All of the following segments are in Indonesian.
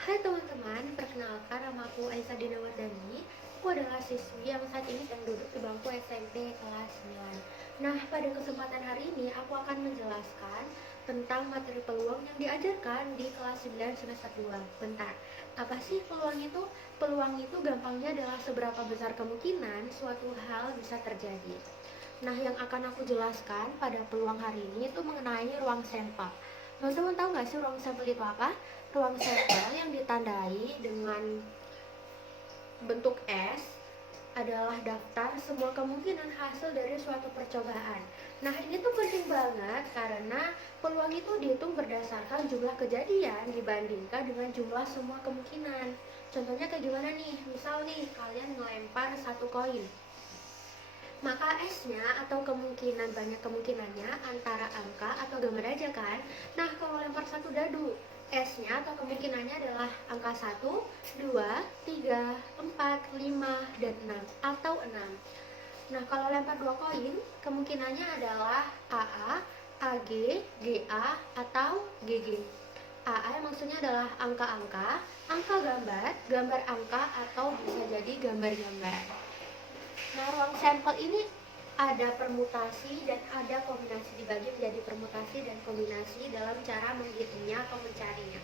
Hai teman-teman, perkenalkan nama aku Aiza Dina Wardani. Aku adalah siswi yang saat ini sedang duduk di bangku SMP kelas 9. Nah, pada kesempatan hari ini aku akan menjelaskan tentang materi peluang yang diajarkan di kelas 9 semester 2. Bentar, apa sih peluang itu? Peluang itu gampangnya adalah seberapa besar kemungkinan suatu hal bisa terjadi. Nah, yang akan aku jelaskan pada peluang hari ini itu mengenai ruang sampel. Teman-teman tahu nggak sih ruang sampel itu apa? Ruang sampel yang ditandai dengan bentuk S adalah daftar semua kemungkinan hasil dari suatu percobaan. Nah, ini tuh penting banget karena peluang itu dihitung berdasarkan jumlah kejadian dibandingkan dengan jumlah semua kemungkinan. Contohnya kayak gimana nih? Misal nih, kalian ngelempar satu koin, maka S-nya atau kemungkinan banyak kemungkinannya antara angka atau gambar aja kan. Nah, kalau lempar satu dadu, S-nya atau kemungkinannya adalah angka 1, 2, 3, 4, 5, dan 6 atau 6. Nah, kalau lempar dua koin, kemungkinannya adalah AA, AG, GA, atau GG. AA maksudnya adalah angka-angka, angka gambar, gambar angka, atau bisa jadi gambar-gambar. Nah, ruang sampel ini ada permutasi dan ada kombinasi, dibagi menjadi permutasi dan kombinasi dalam cara menghitungnya atau mencarinya.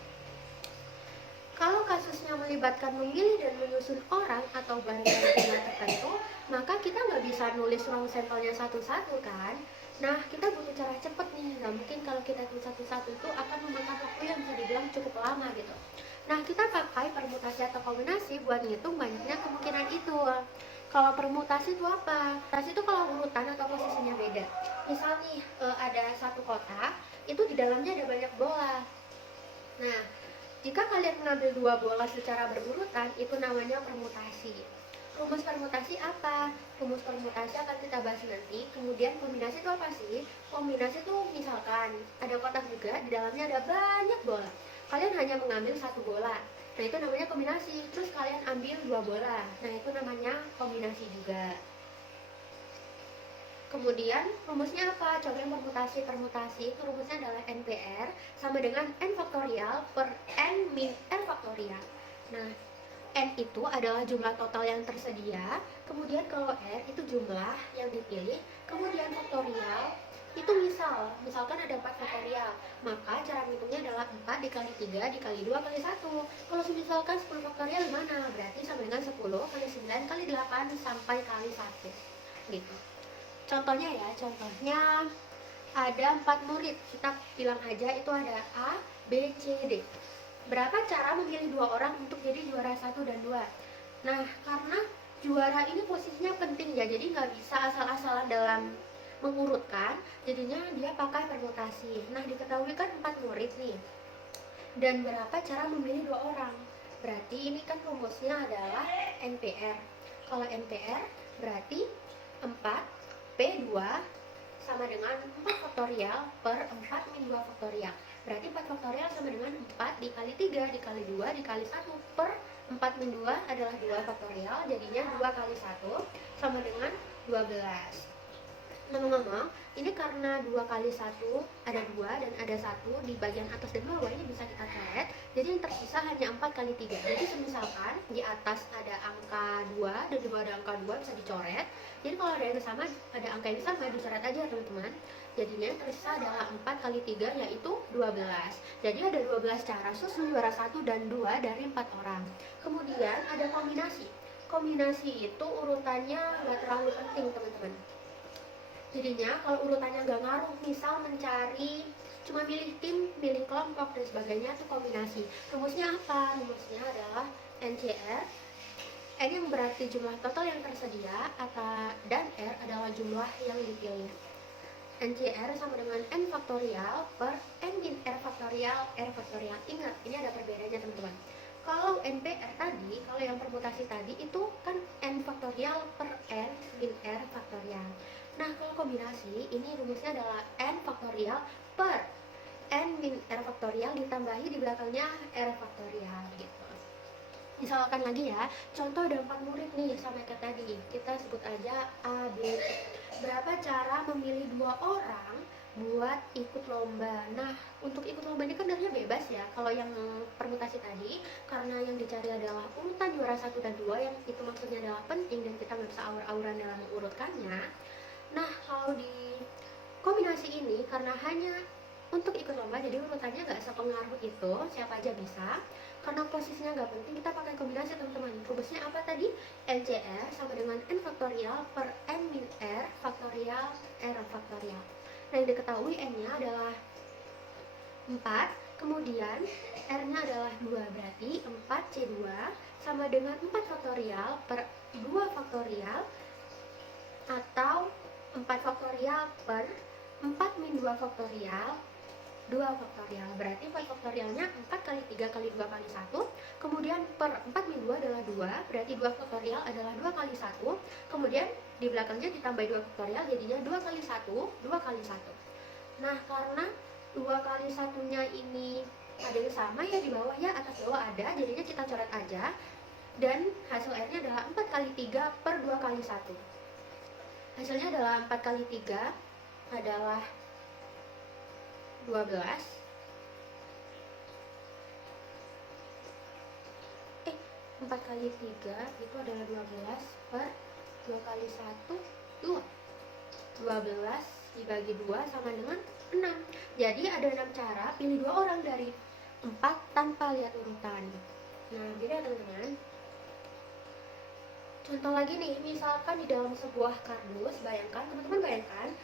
Kalau kasusnya melibatkan memilih dan menyusun orang atau barang-barang jumlah tertentu, maka kita nggak bisa nulis ruang sampelnya satu-satu kan. Nah, kita butuh cara cepet nih. Nggak mungkin kalau kita tulis satu-satu itu akan memakan waktu yang bisa dibilang cukup lama gitu. Nah, kita pakai permutasi atau kombinasi buat ngitung banyaknya kemungkinan itu. Kalau permutasi itu apa? Permutasi itu kalau urutan atau posisinya beda. Misal nih, ada satu kotak, itu di dalamnya ada banyak bola. Nah, jika kalian mengambil dua bola secara berurutan, itu namanya permutasi. Rumus permutasi apa? Rumus permutasi akan kita bahas nanti. Kemudian kombinasi itu apa sih? Kombinasi itu misalkan ada kotak juga, di dalamnya ada banyak bola. Kalian hanya mengambil satu bola. Nah, itu namanya kombinasi. Terus kalian ambil dua bola. Nah, itu namanya kombinasi juga. Kemudian rumusnya apa? Coba yang permutasi itu rumusnya adalah NPR sama dengan N faktorial per N min R faktorial. Nah, N itu adalah jumlah total yang tersedia, kemudian kalau R itu jumlah yang dipilih, kemudian faktorial itu misalkan ada 4 faktorial, maka cara menghitungnya adalah 4 dikali 3 dikali 2 kali 1. Kalau misalkan 10 faktorial gimana? Berarti sama dengan 10 kali 9 kali 8 sampai kali 1 gitu. Contohnya ada 4 murid, kita bilang aja itu ada A, B, C, D. Berapa cara memilih dua orang untuk jadi juara 1 dan 2? Nah, karena juara ini posisinya penting ya, jadi nggak bisa asal-asalan dalam mengurutkan, jadinya dia pakai permutasi. Nah, diketahui kan 4 murid nih, dan berapa cara memilih dua orang? Berarti ini kan rumusnya adalah NPR. Kalau NPR berarti 4 P2 sama dengan 4 faktorial per 4 min 2 faktorial. Berarti 4 faktorial sama dengan 4 dikali 3 dikali 2 dikali 1 per 4 min 2 adalah 2 faktorial, jadinya 2 kali 1 sama dengan 12. Ngomong-ngomong, ini karena 2 kali 1 ada 2 dan ada 1 di bagian atas dan bawah, ini bisa kita coret. Jadi yang tersisa hanya 4 kali 3. Jadi misalkan di atas ada angka 2 dan di bawah ada angka 2 bisa dicoret. Jadi kalau ada yang sama, ada angka yang sama, dicoret aja teman-teman. Jadinya yang tersisa adalah 4 kali 3 yaitu 12. Jadi ada 12 cara susun juara 1 dan 2 dari 4 orang. Kemudian ada kombinasi. Kombinasi itu urutannya nggak terlalu penting teman-teman. Jadinya kalau urutannya nggak ngaruh, misal mencari cuma milih tim, milih kelompok dan sebagainya, itu kombinasi. Rumusnya apa? Rumusnya adalah NCR. N yang berarti jumlah total yang tersedia, dan R adalah jumlah yang dipilih. NCR sama dengan N faktorial per N min R faktorial, R faktorial. Ingat, ini ada perbedaannya teman-teman. Kalau NPR tadi, kalau yang permutasi tadi itu kan N faktorial per N min R faktorial. Nah, kalau kombinasi, ini rumusnya adalah N faktorial per N min R faktorial ditambahi di belakangnya R faktorial gitu. Misalkan lagi ya, contoh ada 4 murid nih sama kayak tadi, kita sebut aja A, B, C. Berapa cara memilih dua orang buat ikut lomba? Nah, untuk ikut lomba ini kan sebenarnya bebas ya. Kalau yang permutasi tadi, karena yang dicari adalah urutan juara satu dan dua, yang itu maksudnya adalah penting dan kita nggak bisa aur-auran dalam mengurutkannya. Nah, kalau di kombinasi ini karena hanya untuk ikut lomba, jadi urutannya nggak sepengaruh itu, siapa aja bisa. Karena posisinya nggak penting, kita pakai kombinasi teman-teman. Rumusnya apa tadi? NCR sama dengan N faktorial per N min R faktorial R faktorial. Nah, yang diketahui N-nya adalah 4, kemudian R-nya adalah 2, berarti 4C2 sama dengan 4 faktorial per 2 faktorial atau 4 faktorial per 4 min 2 faktorial 2 faktorial, berarti 4 faktorialnya 4 kali 3 kali 2 kali 1, kemudian per 4 min 2 adalah 2, berarti 2 faktorial adalah 2 kali 1, kemudian di belakangnya ditambah 2 faktorial, jadinya 2 kali 1, 2 kali 1. Nah, karena 2 kali 1-nya ini ada yang sama ya, di bawah ya, atas bawah ada, jadinya kita coret aja, dan hasil R-nya adalah 4 kali 3 per 2 kali 1. Hasilnya adalah 4 kali 3 adalah 12. 4 kali 3 itu adalah 12 per 2 kali 1, 2. 12 dibagi 2 sama dengan 6. Jadi ada 6 cara pilih 2 orang dari 4 tanpa lihat urutan. Nah, jadi ya teman-teman. Contoh lagi nih, misalkan di dalam sebuah kardus, teman-teman bayangkan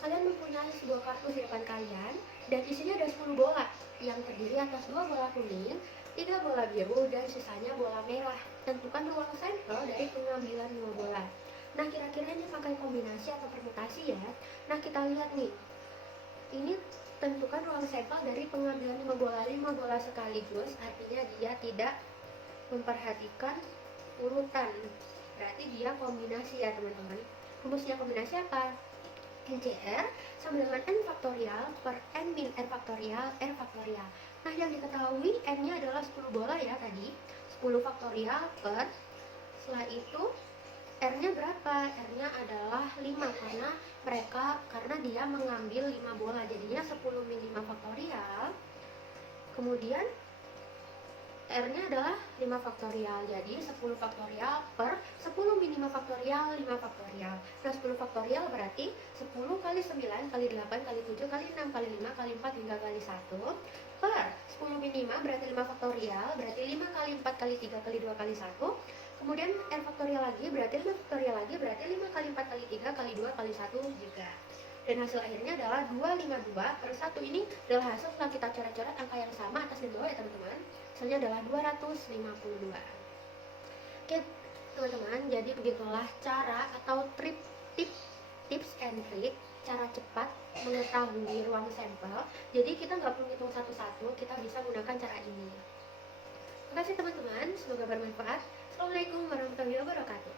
kalian mempunyai sebuah kardus di depan kalian dan isinya ada 10 bola yang terdiri atas 2 bola kuning, 3 bola biru, dan sisanya bola merah. Tentukan ruang sampel dari pengambilan 2 bola. Nah, kira-kira ini pakai kombinasi atau permutasi ya. Nah, kita lihat nih, ini tentukan ruang sampel dari pengambilan 5 bola sekaligus, artinya dia tidak memperhatikan urutan, berarti dia kombinasi ya teman-teman. Rumusnya kombinasi apa? NCR sama dengan N faktorial per N min R faktorial R faktorial. Nah, yang diketahui N-nya adalah 10 bola ya tadi, 10 faktorial per, setelah itu R-nya berapa? R-nya adalah 5 karena dia mengambil 5 bola, jadinya 10 min 5 faktorial. Kemudian R-nya adalah 5 faktorial, jadi 10 faktorial per 10 min 5 faktorial 5 faktorial. Nah, 10 faktorial berarti 10 kali 9 kali 8 kali 7 kali 6 kali 5 kali 4 hingga kali 1 per 10 min 5 berarti 5 faktorial, berarti 5 kali 4 kali 3 kali 2 kali 1. Kemudian R faktorial lagi berarti 5 faktorial lagi, berarti 5 kali 4 kali 3 kali 2 kali 1 juga. Dan hasil akhirnya adalah 252 per 1. Ini adalah hasil setelah kita coret-coret angka yang sama atas dan bawah ya teman-teman. Hasilnya adalah 252. Oke teman-teman, jadi begitulah cara atau tips and trick, cara cepat mengetahui ruang sampel. Jadi kita nggak perlu hitung satu-satu, kita bisa menggunakan cara ini. Terima kasih teman-teman, semoga bermanfaat. Assalamualaikum warahmatullahi wabarakatuh.